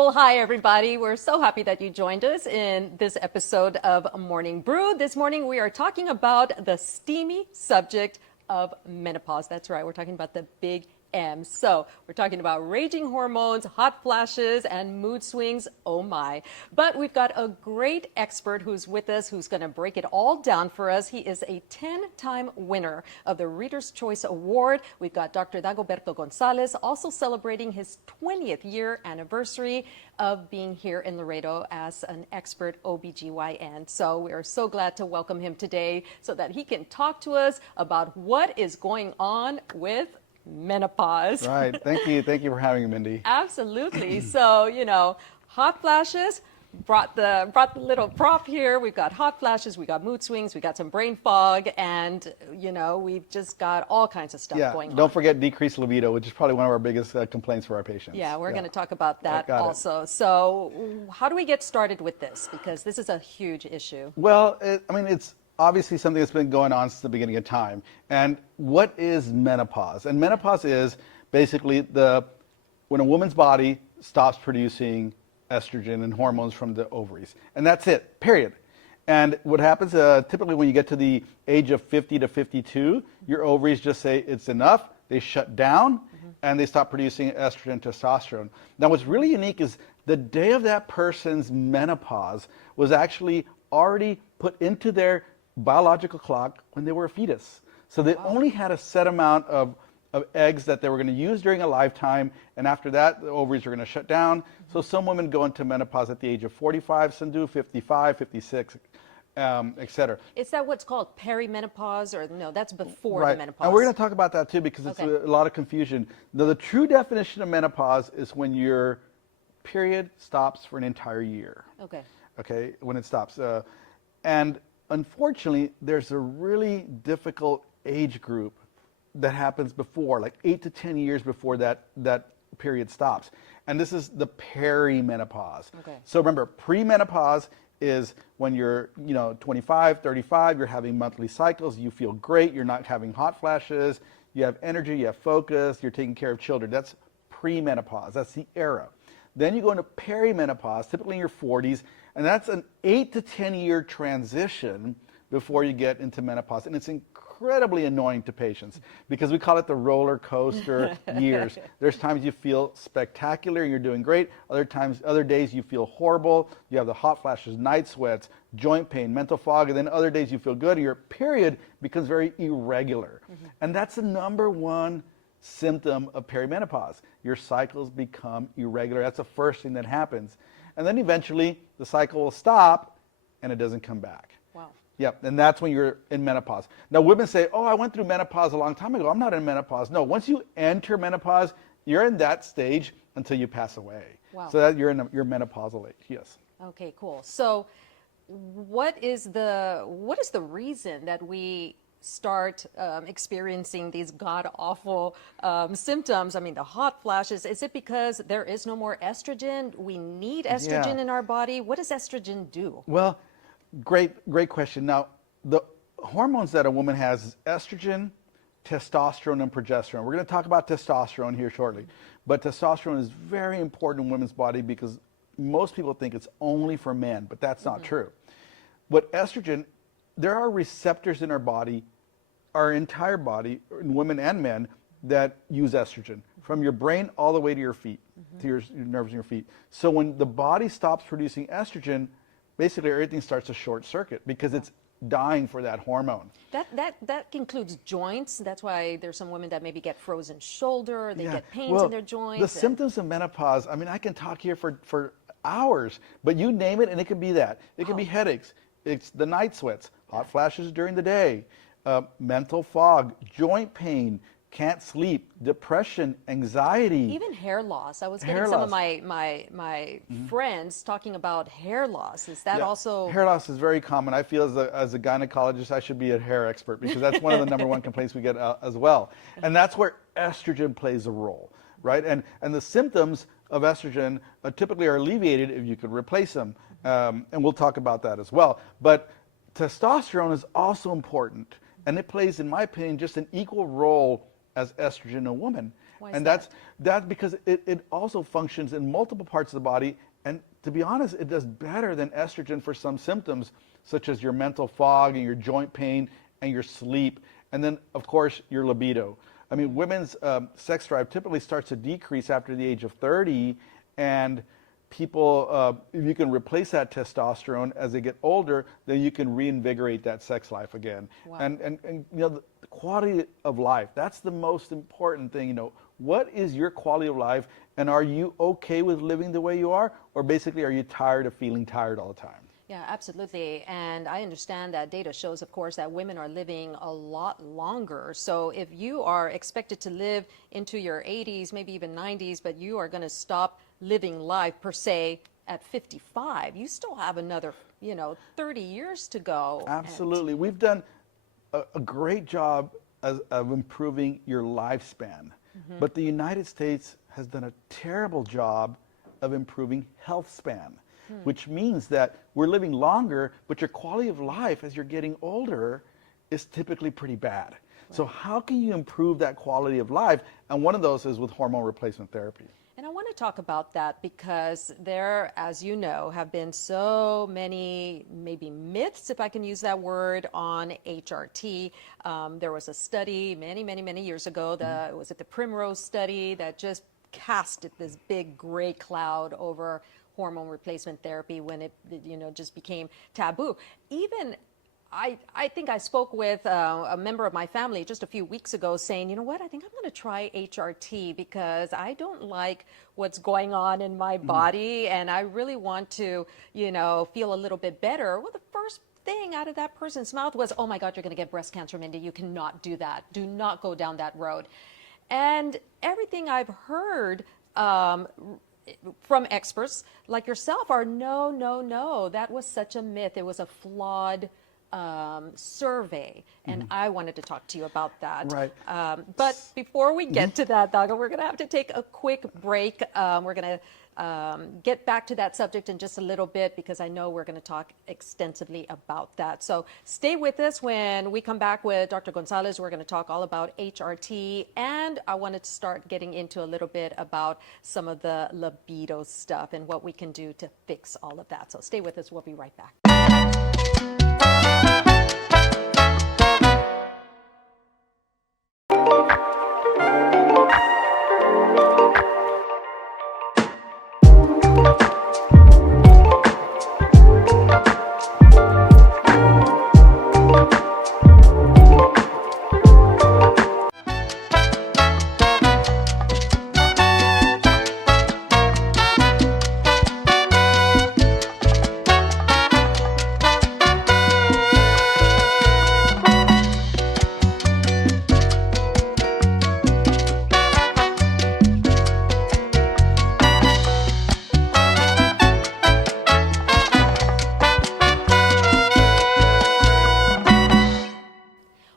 Well, hi, everybody. We're so happy that you joined us in this episode of Morning Brew. This morning, we are talking about the steamy subject of menopause. That's right. We're talking about the big M. So we're talking about raging hormones, hot flashes, and mood swings. Oh my. But we've got a great expert who's with us, who's going to break it all down for us. He is a 10-time winner of the Reader's Choice Award. We've got Dr. Dagoberto Gonzalez, also celebrating his 20th year anniversary of being here in Laredo as an expert OBGYN. So we are so glad to welcome him today so that he can talk to us about what is going on with menopause. Right. Thank you. Thank you for having me, Mindy. Absolutely. So, hot flashes. Brought the little prop here. We've got hot flashes, we got mood swings, we got some brain fog, and we've just got all kinds of stuff going on. Don't forget decreased libido, which is probably one of our biggest complaints for our patients. Yeah, we're going to talk about that also. So how do we get started with this? Because this is a huge issue. Well, it's obviously something that's been going on since the beginning of time. And what is menopause? And menopause is basically when a woman's body stops producing estrogen and hormones from the ovaries. And that's it, period. And what happens typically when you get to the age of 50 to 52, your ovaries just say it's enough, they shut down, and they stop producing estrogen and testosterone. Now what's really unique is the day of that person's menopause was actually already put into their biological clock when they were a fetus. So they only had a set amount of eggs that they were going to use during a lifetime, and after that the ovaries are going to shut down. So some women go into menopause at the age of 45, some do 55, 56, etc. Is that what's called perimenopause, or no, that's before Right. the menopause? And we're going to talk about that too, because it's a lot of confusion. The true definition of menopause is when your period stops for an entire year. Okay, when it stops. And unfortunately, there's a really difficult age group that happens before, like 8 to 10 years before that period stops. And this is the perimenopause. So remember, premenopause is when you're 25, 35, you're having monthly cycles, you feel great, you're not having hot flashes, you have energy, you have focus, you're taking care of children. That's premenopause, that's the era. Then you go into perimenopause, typically in your 40s, and that's an 8 to 10 year transition before you get into menopause. And it's incredibly annoying to patients because we call it the roller coaster years. There's times you feel spectacular, you're doing great. Other days you feel horrible. You have the hot flashes, night sweats, joint pain, mental fog, and then other days you feel good. And your period becomes very irregular. And that's the number one symptom of perimenopause. Your cycles become irregular. That's the first thing that happens. And then eventually the cycle will stop and it doesn't come back. Wow. Yep, and that's when you're in menopause. Now women say, oh, I went through menopause a long time ago. I'm not in menopause. No, once you enter menopause, you're in that stage until you pass away. Wow. So that you're in your menopausal age, yes. Okay, cool. So what is the reason that we start experiencing these god-awful symptoms? I mean, the hot flashes. Is it because there is no more estrogen? We need estrogen in our body. What does estrogen do? Well, great question. Now, the hormones that a woman has is estrogen, testosterone, and progesterone. We're going to talk about testosterone here shortly. But testosterone is very important in women's body because most people think it's only for men, but that's not true. What estrogen, there are receptors in our body, our entire body, in women and men, that use estrogen, from your brain all the way to your feet, to your nerves in your feet. So when the body stops producing estrogen, basically everything starts to short circuit because it's dying for that hormone. That includes joints. That's why there's some women that maybe get frozen shoulder, or they get pains in their joints. The symptoms of menopause, I mean, I can talk here for hours, but you name it and it could be that. It could be headaches, it's the night sweats, hot flashes during the day, mental fog, joint pain, can't sleep, depression, anxiety. Even hair loss. I was getting some of my friends talking about hair loss. Is that also? Hair loss is very common. I feel as a gynecologist, I should be a hair expert because that's one of the number one complaints we get as well. And that's where estrogen plays a role, right? And the symptoms of estrogen typically are alleviated if you could replace them. And we'll talk about that as well. But testosterone is also important. And it plays, in my opinion, just an equal role as estrogen in a woman. Why is And that? that's because it also functions in multiple parts of the body. And to be honest, it does better than estrogen for some symptoms, such as your mental fog and your joint pain and your sleep. And then, of course, your libido. I mean, women's sex drive typically starts to decrease after the age of 30, and people, if you can replace that testosterone as they get older, then you can reinvigorate that sex life again. Wow. And you know, the quality of life, that's the most important thing. You know, what is your quality of life, and are you okay with living the way you are, or basically are you tired of feeling tired all the time? Yeah, absolutely. And I understand that data shows, of course, that women are living a lot longer. So if you are expected to live into your 80s, maybe even 90s, but you are going to stop living life per se at 55, you still have another, 30 years to go. Absolutely. We've done a great job of improving your lifespan. But the United States has done a terrible job of improving health span. Which means that we're living longer, but your quality of life as you're getting older is typically pretty bad. Right. So how can you improve that quality of life? And one of those is with hormone replacement therapy. And I want to talk about that because there, as you know, have been so many maybe myths, if I can use that word, on HRT. There was a study many years ago, was it the Primrose study, that just casted this big gray cloud over hormone replacement therapy when it just became taboo. Even I think I spoke with a member of my family just a few weeks ago saying, you know what, I think I'm going to try HRT because I don't like what's going on in my body and I really want to, feel a little bit better. Well, the first thing out of that person's mouth was, oh my God, you're going to get breast cancer, Mindy. You cannot do that. Do not go down that road. And everything I've heard from experts like yourself are no, that was such a myth. It was a flawed survey, and I wanted to talk to you about that. Right. But before we get to that, Dago, we're going to have to take a quick break. We're going to get back to that subject in just a little bit because I know we're going to talk extensively about that. So stay with us. When we come back with Dr. Gonzalez, we're going to talk all about HRT, and I wanted to start getting into a little bit about some of the libido stuff and what we can do to fix all of that. So stay with us. We'll be right back.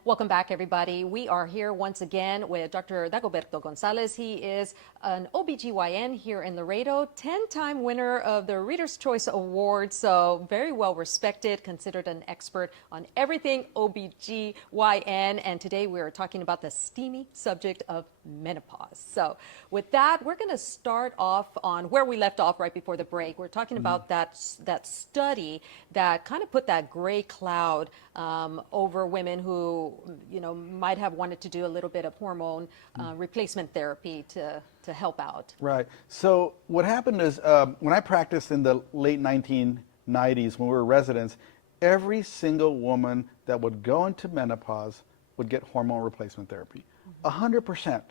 Welcome back, everybody. We are here once again with Dr. Dagoberto Gonzalez. He is an OBGYN here in Laredo, 10-time winner of the Reader's Choice Award, so very well respected, considered an expert on everything OBGYN. And today we are talking about the steamy subject of menopause. So with that, we're going to start off on where we left off right before the break. We're talking about that study that kind of put that gray cloud over women who might have wanted to do a little bit of hormone replacement therapy to help out. Right. So what happened is when I practiced in the late 1990s when we were residents, every single woman that would go into menopause would get hormone replacement therapy. 100%.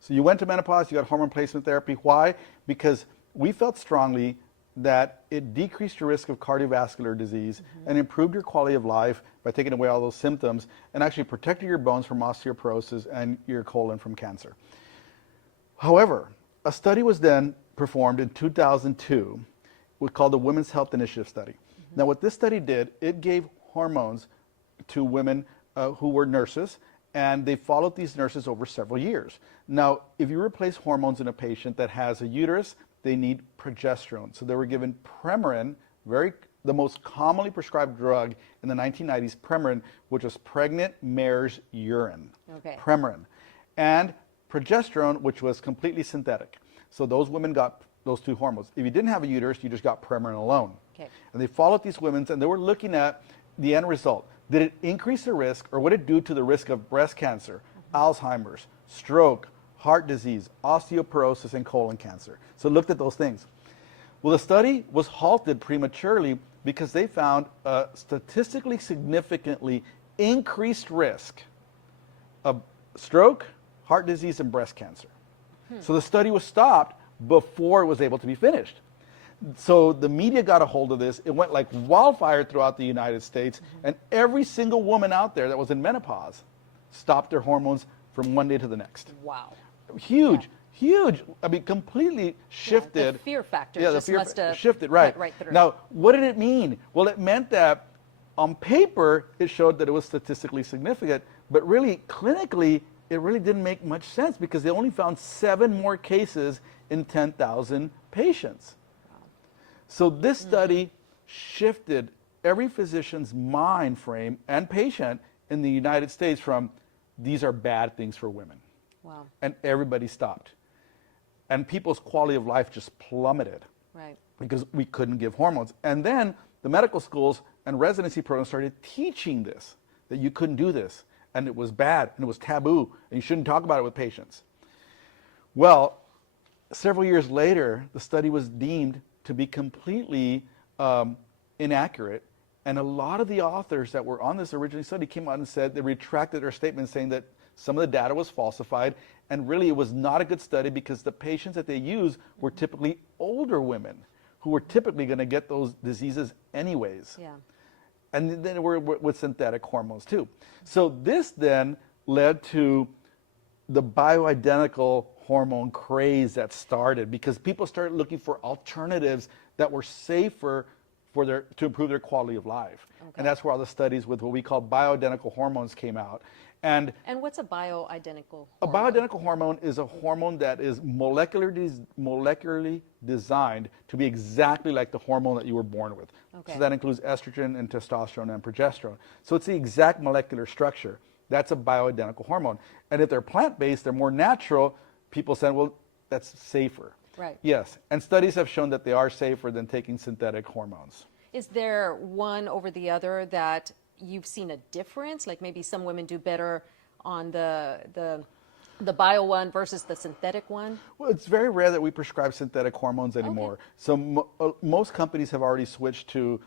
So you went to menopause, you got hormone replacement therapy. Why? Because we felt strongly that it decreased your risk of cardiovascular disease and improved your quality of life by taking away all those symptoms and actually protected your bones from osteoporosis and your colon from cancer. However, a study was then performed in 2002 called the Women's Health Initiative Study. Now what this study did, it gave hormones to women who were nurses, and they followed these nurses over several years. Now, if you replace hormones in a patient that has a uterus, they need progesterone. So they were given Premarin, the most commonly prescribed drug in the 1990s, Premarin, which was pregnant mare's urine. Okay. Premarin. And progesterone, which was completely synthetic. So those women got those two hormones. If you didn't have a uterus, you just got Premarin alone. Okay. And they followed these women, and they were looking at the end result. Did it increase the risk, or what did it do to the risk of breast cancer, Alzheimer's, stroke, heart disease, osteoporosis, and colon cancer? So it looked at those things. Well, the study was halted prematurely because they found a statistically significantly increased risk of stroke, heart disease, and breast cancer. So the study was stopped before it was able to be finished. So the media got a hold of this. It went like wildfire throughout the United States, and every single woman out there that was in menopause stopped their hormones from one day to the next. Wow. Huge, huge. I mean, completely shifted. Yeah, the fear factor just must have shifted, right. right through. Now, what did it mean? Well, it meant that on paper, it showed that it was statistically significant, but really, clinically, it really didn't make much sense because they only found 7 more cases in 10,000 patients. So this study shifted every physician's mind frame and patient in the United States from these are bad things for women. Wow. And everybody stopped. And people's quality of life just plummeted. Right. Because we couldn't give hormones. And then the medical schools and residency programs started teaching this, that you couldn't do this, and it was bad, and it was taboo, and you shouldn't talk about it with patients. Well, several years later, the study was deemed to be completely inaccurate, and a lot of the authors that were on this original study came out and said they retracted their statement saying that some of the data was falsified, and really it was not a good study because the patients that they used were typically older women who were typically going to get those diseases anyways. Yeah. And then we're with synthetic hormones too. So this then led to the bioidentical hormone craze that started because people started looking for alternatives that were safer for to improve their quality of life. Okay. And that's where all the studies with what we call bioidentical hormones came out. And what's a bioidentical hormone? A bioidentical hormone is a hormone that is molecularly designed to be exactly like the hormone that you were born with. Okay. So that includes estrogen and testosterone and progesterone. So it's the exact molecular structure. That's a bioidentical hormone. And if they're plant-based, they're more natural, people say, well, that's safer. Right. Yes. And studies have shown that they are safer than taking synthetic hormones. Is there one over the other that you've seen a difference? Like maybe some women do better on the bio one versus the synthetic one? Well, it's very rare that we prescribe synthetic hormones anymore. Okay. So most companies have already switched to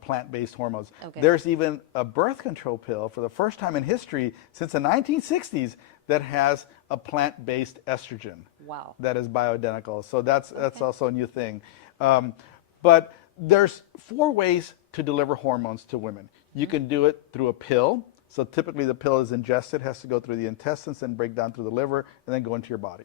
plant-based hormones. Okay. There's even a birth control pill for the first time in history since the 1960s that has a plant-based estrogen. Wow. That is bioidentical. So that's also a new thing. But there's 4 ways to deliver hormones to women. You can do it through a pill. So typically the pill is ingested, has to go through the intestines and break down through the liver and then go into your body.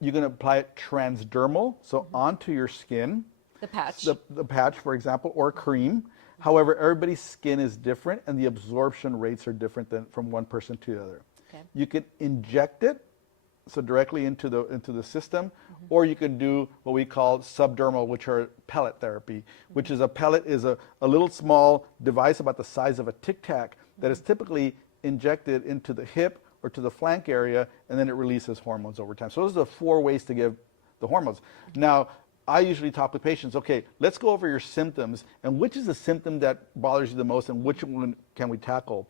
You can apply it transdermal, so onto your skin. The patch. The patch, for example, or cream. However, everybody's skin is different and the absorption rates are different from one person to the other. Okay. You can inject it, so directly into the system, or you can do what we call subdermal, which are pellet therapy, which is a pellet is a little small device about the size of a Tic Tac that is typically injected into the hip or to the flank area, and then it releases hormones over time. So those are the 4 ways to give the hormones. Now, I usually talk with patients, okay, let's go over your symptoms, and which is the symptom that bothers you the most, and which one can we tackle?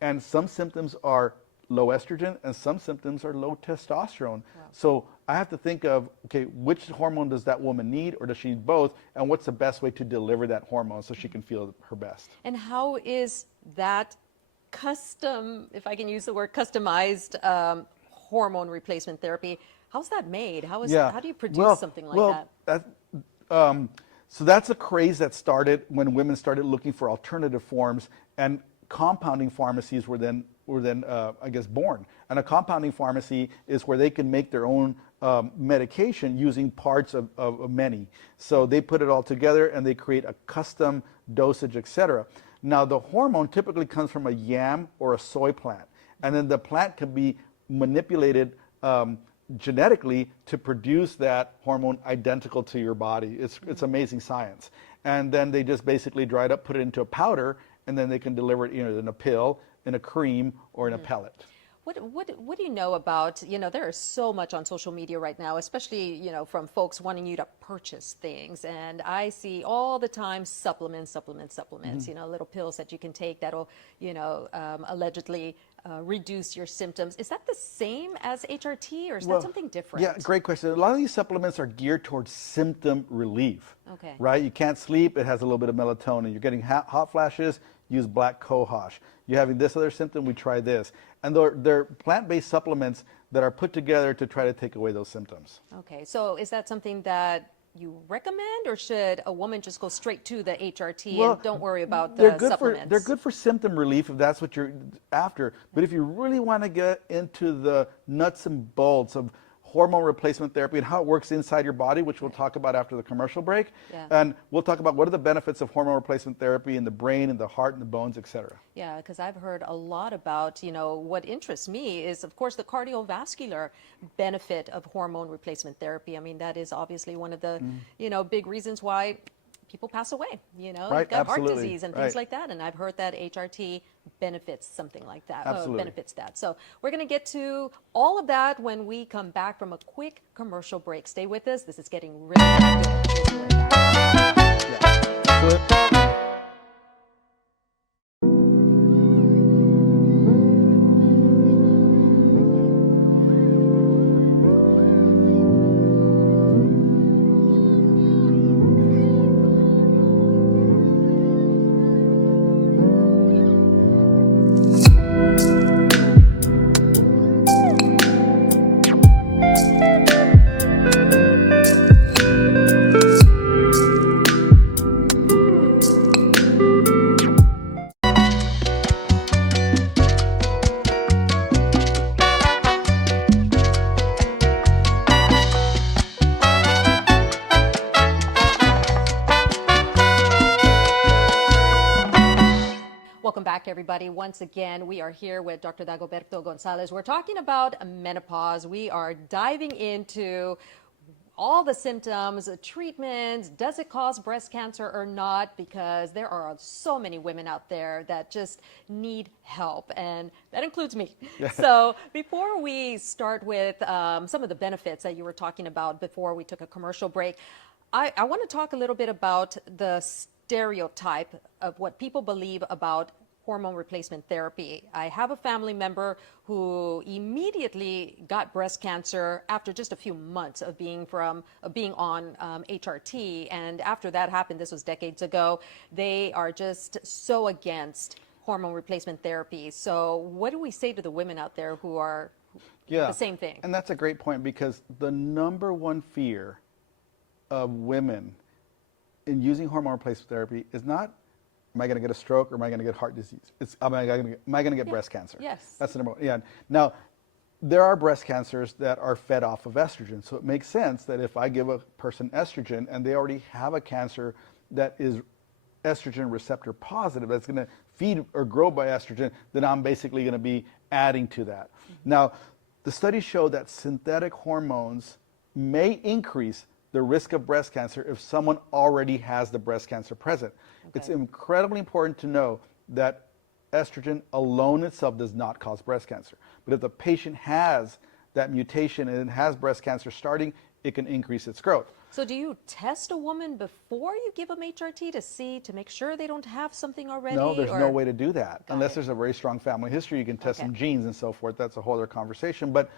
And some symptoms are low estrogen, and some symptoms are low testosterone. Wow. So I have to think of, okay, which hormone does that woman need, or does she need both, and what's the best way to deliver that hormone so she can feel her best? And how is that custom, if I can use the word customized hormone replacement therapy, how's that made? How do you produce something like that? So that's a craze that started when women started looking for alternative forms, and compounding pharmacies were then I guess born. And a compounding pharmacy is where they can make their own medication using parts of many. So they put it all together and they create a custom dosage, etc. Now the hormone typically comes from a yam or a soy plant, and then the plant can be manipulated genetically to produce that hormone identical to your body. It's amazing science. And then they just basically dry it up, put it into a powder, and then they can deliver it either in a pill, in a cream, or in a pellet. What do you know about, there is so much on social media right now, especially, from folks wanting you to purchase things. And I see all the time supplements, little pills that you can take that'll, allegedly reduce your symptoms. Is that the same as HRT, or is that something different? Yeah, great question. A lot of these supplements are geared towards symptom relief. Okay. Right? You can't sleep, it has a little bit of melatonin. You're getting hot flashes, use black cohosh. You're having this other symptom, we try this. And they're plant-based supplements that are put together to try to take away those symptoms. Okay, so is that something that you recommend, or should a woman just go straight to the HRT and don't worry about the supplements? They're good for symptom relief if that's what you're after. But if you really want to get into the nuts and bolts of hormone replacement therapy and how it works inside your body, which we'll talk about after the commercial break. Yeah. And we'll talk about what are the benefits of hormone replacement therapy in the brain and the heart and the bones, et cetera. Yeah, because I've heard a lot about, what interests me is, of course, the cardiovascular benefit of hormone replacement therapy. I mean, that is obviously one of the, big reasons why people pass away, Right, you've got heart absolutely. disease and things like that. And I've heard that HRT benefits something like that, benefits that. So we're going to get to all of that when we come back from a quick commercial break. Stay with us. This is getting really good. We'll be right back. Yeah. Welcome back, everybody. Once again, we are here with Dr. Dagoberto Gonzalez. We're talking about menopause. We are diving into all the symptoms, treatments, does it cause breast cancer or not? Because there are so many women out there that just need help, and that includes me. So before we start with some of the benefits that you were talking about before we took a commercial break, I want to talk a little bit about the stereotype of what people believe about hormone replacement therapy. I have a family member who immediately got breast cancer after just a few months of being on HRT. And after that happened, this was decades ago, they are just so against hormone replacement therapy. So what do we say to the women out there who are the same thing? And that's a great point, because the number one fear of women in using hormone replacement therapy is not, am I going to get a stroke, or am I going to get heart disease? It's, am I going to get breast cancer? Yes. That's the number one. Yeah. Now, there are breast cancers that are fed off of estrogen. So it makes sense that if I give a person estrogen and they already have a cancer that is estrogen receptor positive, that's going to feed or grow by estrogen, then I'm basically going to be adding to that. Now, the studies show that synthetic hormones may increase the risk of breast cancer if someone already has the breast cancer present. Okay. It's incredibly important to know that estrogen alone itself does not cause breast cancer. But if the patient has that mutation and has breast cancer starting, it can increase its growth. So do you test a woman before you give them HRT to make sure they don't have something already? No, there's no way to do that. Unless there's a very strong family history, you can test some genes and so forth. That's a whole other conversation. But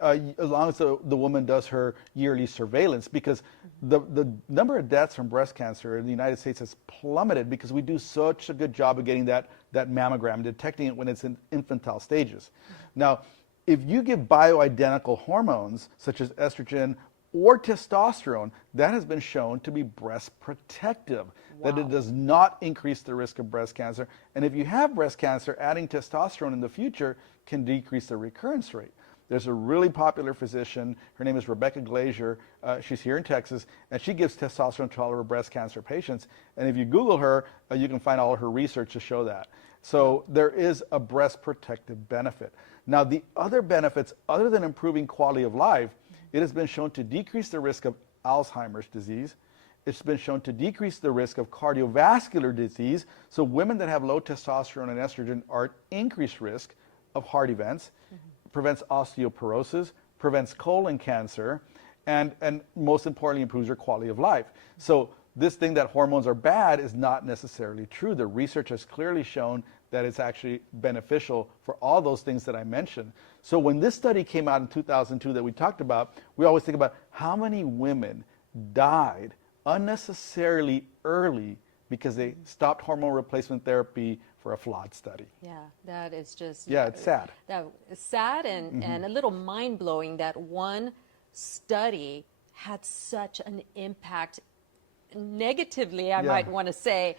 as long as the woman does her yearly surveillance, because the number of deaths from breast cancer in the United States has plummeted because we do such a good job of getting that mammogram, detecting it when it's in infantile stages. Now, if you give bioidentical hormones such as estrogen or testosterone, that has been shown to be breast protective, that it does not increase the risk of breast cancer. And if you have breast cancer, adding testosterone in the future can decrease the recurrence rate. There's a really popular physician, her name is Rebecca Glazier, she's here in Texas, and she gives testosterone to all of her breast cancer patients. And if you Google her, you can find all of her research to show that. So there is a breast protective benefit. Now, the other benefits, other than improving quality of life, it has been shown to decrease the risk of Alzheimer's disease. It's been shown to decrease the risk of cardiovascular disease. So women that have low testosterone and estrogen are at increased risk of heart events, prevents osteoporosis, prevents colon cancer, and most importantly, improves your quality of life. So this thing that hormones are bad is not necessarily true. The research has clearly shown that it's actually beneficial for all those things that I mentioned. So when this study came out in 2002 that we talked about, we always think about how many women died unnecessarily early because they stopped hormone replacement therapy for a flawed study. Yeah, that is just... Yeah, it's sad. That is sad and a little mind-blowing that one study had such an impact negatively, I might want to say,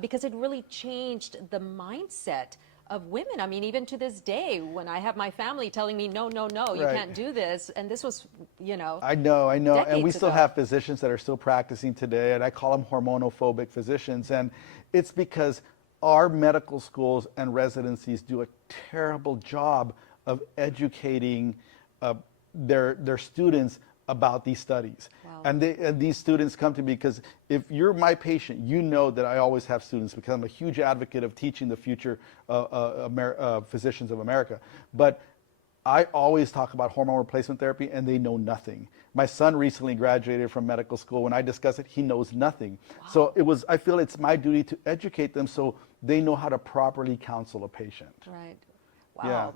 because it really changed the mindset of women. I mean, even to this day, when I have my family telling me, no, you can't do this. And this was, I know. And we still have physicians that are still practicing today, and I call them hormonophobic physicians. And it's because our medical schools and residencies do a terrible job of educating their students about these studies. Wow. And these students come to me because if you're my patient, you know that I always have students because I'm a huge advocate of teaching the future physicians of America. But I always talk about hormone replacement therapy and they know nothing. My son recently graduated from medical school. When I discuss it, he knows nothing. Wow. So I feel it's my duty to educate them so they know how to properly counsel a patient. Right. Wow,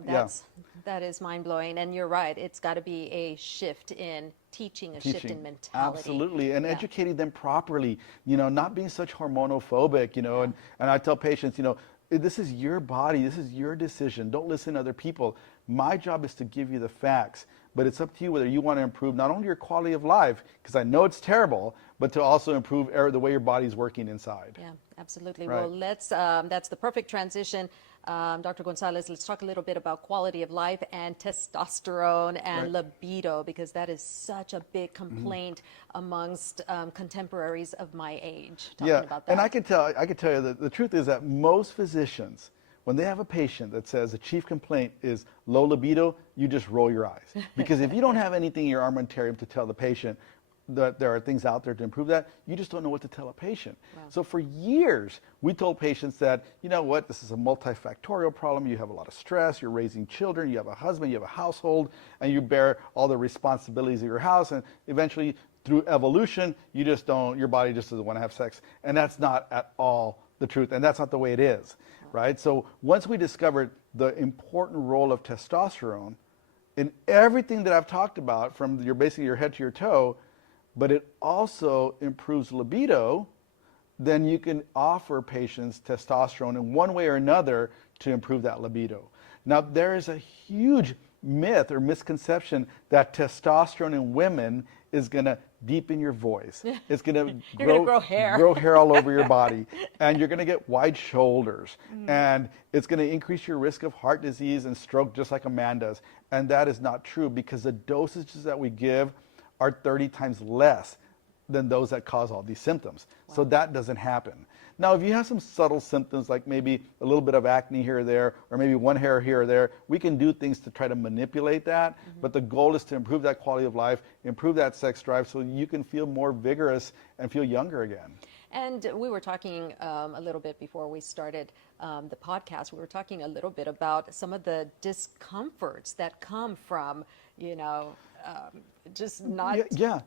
that is mind-blowing. And you're right, it's got to be a shift in teaching, shift in mentality. Absolutely, and educating them properly, not being such hormonophobic, and I tell patients, this is your body, this is your decision, don't listen to other people. My job is to give you the facts, but it's up to you whether you want to improve not only your quality of life, because I know it's terrible, but to also improve the way your body's working inside. Yeah, absolutely. Right. Well, that's the perfect transition. Dr. Gonzalez, let's talk a little bit about quality of life and testosterone and libido, because that is such a big complaint amongst contemporaries of my age. Talking about that. And I can tell you that the truth is that most physicians, when they have a patient that says the chief complaint is low libido, you just roll your eyes. Because if you don't have anything in your armamentarium to tell the patient that there are things out there to improve that, you just don't know what to tell a patient. Wow. So for years, we told patients that, this is a multifactorial problem. You have a lot of stress, you're raising children, you have a husband, you have a household, and you bear all the responsibilities of your house, and eventually through evolution, your body just doesn't want to have sex. And that's not at all the truth, and that's not the way it is, right? So once we discovered the important role of testosterone in everything that I've talked about, from basically your head to your toe, but it also improves libido, then you can offer patients testosterone in one way or another to improve that libido. Now, there is a huge myth or misconception that testosterone in women is going to deepen your voice. It's going to grow hair all over your body, and you're going to get wide shoulders, and it's going to increase your risk of heart disease and stroke just like a man does. And that is not true, because the dosages that we give are 30 times less than those that cause all these symptoms. Wow. So that doesn't happen. Now, if you have some subtle symptoms, like maybe a little bit of acne here or there, or maybe one hair here or there, we can do things to try to manipulate that. But the goal is to improve that quality of life, improve that sex drive, so you can feel more vigorous and feel younger again. And we were talking a little bit before we started the podcast, we were talking a little bit about some of the discomforts that come from, just not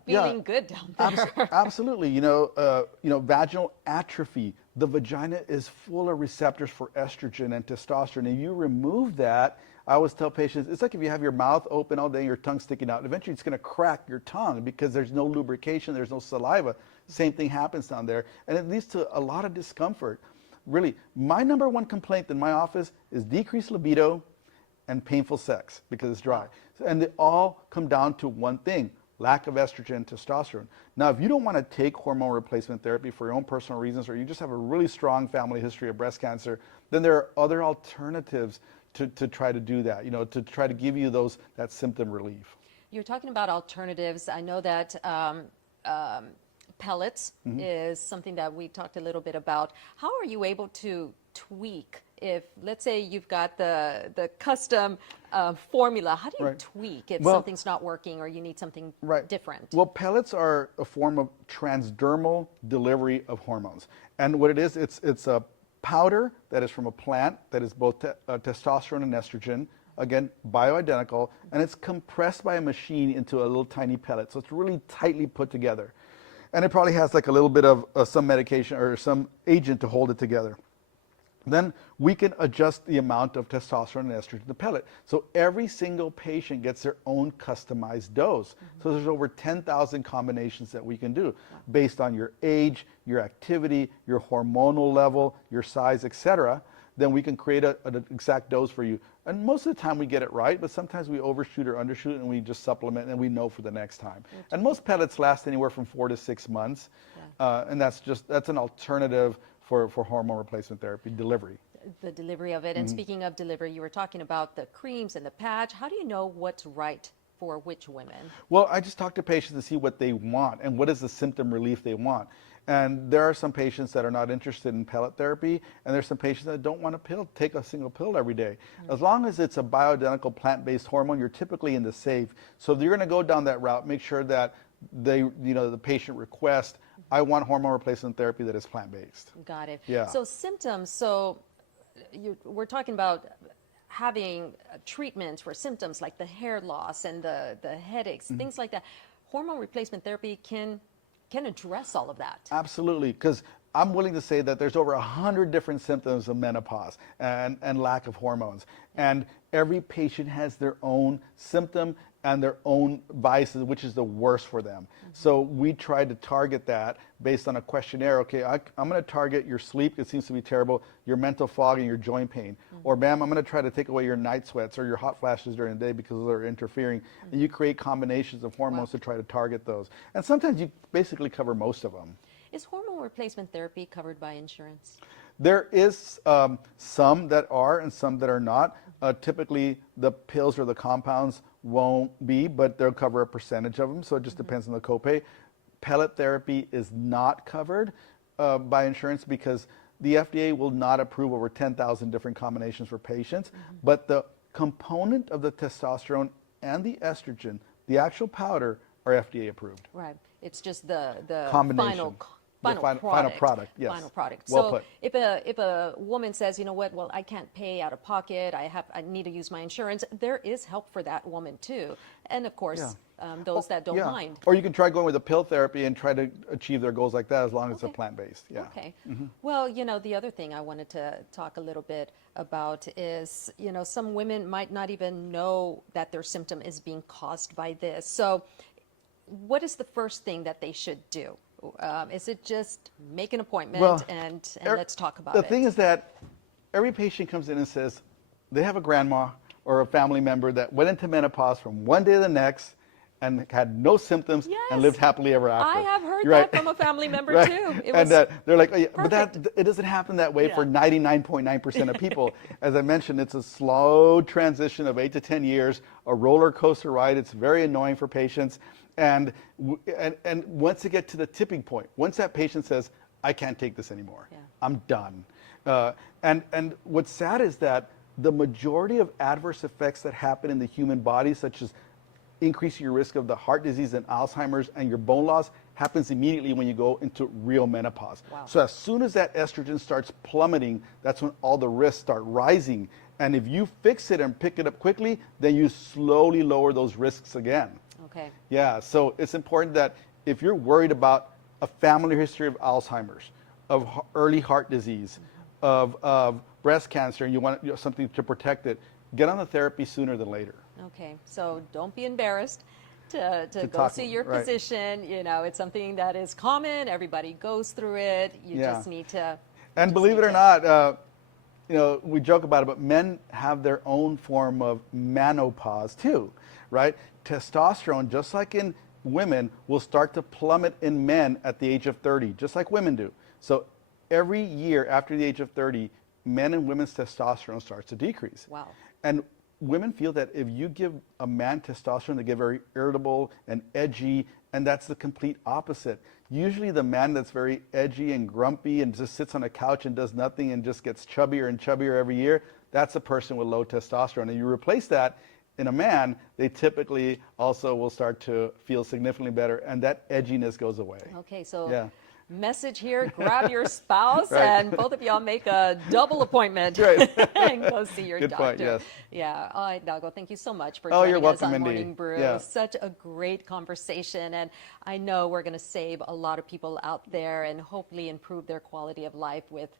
feeling good down there. Absolutely. Vaginal atrophy. The vagina is full of receptors for estrogen and testosterone. And you remove that, I always tell patients, it's like if you have your mouth open all day and your tongue sticking out. Eventually, it's going to crack your tongue because there's no lubrication, there's no saliva. Same thing happens down there. And it leads to a lot of discomfort. Really, my number one complaint in my office is decreased libido and painful sex because it's dry. And they all come down to one thing: lack of estrogen and testosterone. Now, if you don't want to take hormone replacement therapy for your own personal reasons, or you just have a really strong family history of breast cancer, then there are other alternatives to try to do that, to try to give you that symptom relief. You're talking about alternatives. I know that pellets is something that we talked a little bit about. How are you able to tweak? If, let's say, you've got the custom formula, how do you tweak if something's not working or you need something different? Well, pellets are a form of transdermal delivery of hormones. And what it is, it's a powder that is from a plant that is both testosterone and estrogen, again, bioidentical, and it's compressed by a machine into a little tiny pellet. So it's really tightly put together. And it probably has like a little bit of some medication or some agent to hold it together. Then we can adjust the amount of testosterone and estrogen in the pellet. So every single patient gets their own customized dose. So there's over 10,000 combinations that we can do based on your age, your activity, your hormonal level, your size, etc. Then we can create an exact dose for you. And most of the time we get it right, but sometimes we overshoot or undershoot and we just supplement and we know for the next time. And most pellets last anywhere from 4 to 6 months. And that's an alternative for hormone replacement therapy delivery. The delivery of it. And speaking of delivery, you were talking about the creams and the patch. How do you know what's right for which women? Well, I just talk to patients to see what they want and what is the symptom relief they want. And there are some patients that are not interested in pellet therapy, and there's some patients that don't want to take a single pill every day. As long as it's a bioidentical plant-based hormone, you're typically in the safe. So if you're going to go down that route, make sure that the patient requests, I want hormone replacement therapy that is plant-based. Got it. Yeah. So symptoms, we're talking about having treatments for symptoms like the hair loss and the headaches, things like that. Hormone replacement therapy can address all of that. Absolutely, because I'm willing to say that there's over 100 different symptoms of menopause and lack of hormones. And every patient has their own symptom and their own vices, which is the worst for them. So we try to target that based on a questionnaire. Okay, I'm going to target your sleep, it seems to be terrible, your mental fog and your joint pain. Or ma'am, I'm going to try to take away your night sweats or your hot flashes during the day because they're interfering. And you create combinations of hormones to try to target those. And sometimes you basically cover most of them. Is hormone replacement therapy covered by insurance? There is some that are and some that are not. Typically, the pills or the compounds won't be, but they'll cover a percentage of them, so it just depends on the copay. Pellet therapy is not covered by insurance because the FDA will not approve over 10,000 different combinations for patients, but the component of the testosterone and the estrogen, the actual powder, are FDA approved. Right. It's just the combination. Final product, yes. Final product. Well so put. If a woman says, you know what, well, I can't pay out of pocket, I need to use my insurance, there is help for that woman too. And of course, those that don't mind. Or you can try going with a pill therapy and try to achieve their goals like that as long as it's a plant-based. Yeah. Okay. Well, the other thing I wanted to talk a little bit about is, some women might not even know that their symptom is being caused by this. So what is the first thing that they should do? Is it just make an appointment and let's talk about it? The thing is that every patient comes in and says they have a grandma or a family member that went into menopause from one day to the next and had no symptoms and lived happily ever after. I have heard that from a family member too. It was they're like, oh, yeah, but it doesn't happen that way for 99.9% of people. As I mentioned, it's a slow transition of 8 to 10 years, a roller coaster ride. It's very annoying for patients. And once you get to the tipping point, once that patient says, I can't take this anymore, I'm done. And what's sad is that the majority of adverse effects that happen in the human body, such as increasing your risk of the heart disease and Alzheimer's and your bone loss, happens immediately when you go into real menopause. So as soon as that estrogen starts plummeting, that's when all the risks start rising. And if you fix it and pick it up quickly, then you slowly lower those risks again. Okay. Yeah, so it's important that if you're worried about a family history of Alzheimer's, of early heart disease, of breast cancer, and you want something to protect it, get on the therapy sooner than later. Okay, so don't be embarrassed to go see your physician. It's something that is common. Everybody goes through it. You just need to. And believe it or not, we joke about it, but men have their own form of menopause too, right? Testosterone, just like in women, will start to plummet in men at the age of 30, just like women do. So every year after the age of 30, men and women's testosterone starts to decrease. Wow. And women feel that if you give a man testosterone, they get very irritable and edgy, and that's the complete opposite. Usually the man that's very edgy and grumpy and just sits on a couch and does nothing and just gets chubbier and chubbier every year, that's a person with low testosterone. And you replace that in a man, they typically also will start to feel significantly better, and that edginess goes away. Okay, so yeah. Message here, grab your spouse Right. and both of y'all make a double appointment Right. and go see your Good doctor. point, yes. Yeah. All right, Dago, thank you so much for Oh, joining you're us welcome, on Mindy. Morning Brew. Yeah. Such a great conversation, and I know we're going to save a lot of people out there and hopefully improve their quality of life with,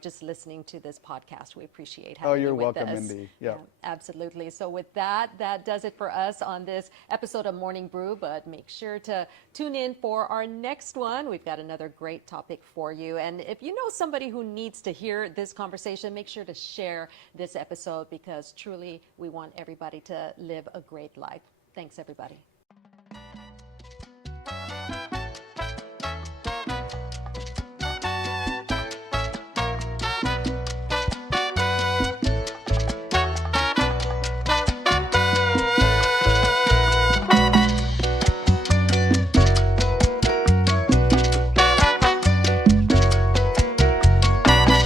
just listening to this podcast. We appreciate having you with us. Oh, you're welcome, Mindy. Yeah, absolutely. So with that does it for us on this episode of Morning Brew, but make sure to tune in for our next one. We've got another great topic for you. And if you know somebody who needs to hear this conversation, make sure to share this episode because truly we want everybody to live a great life. Thanks, everybody.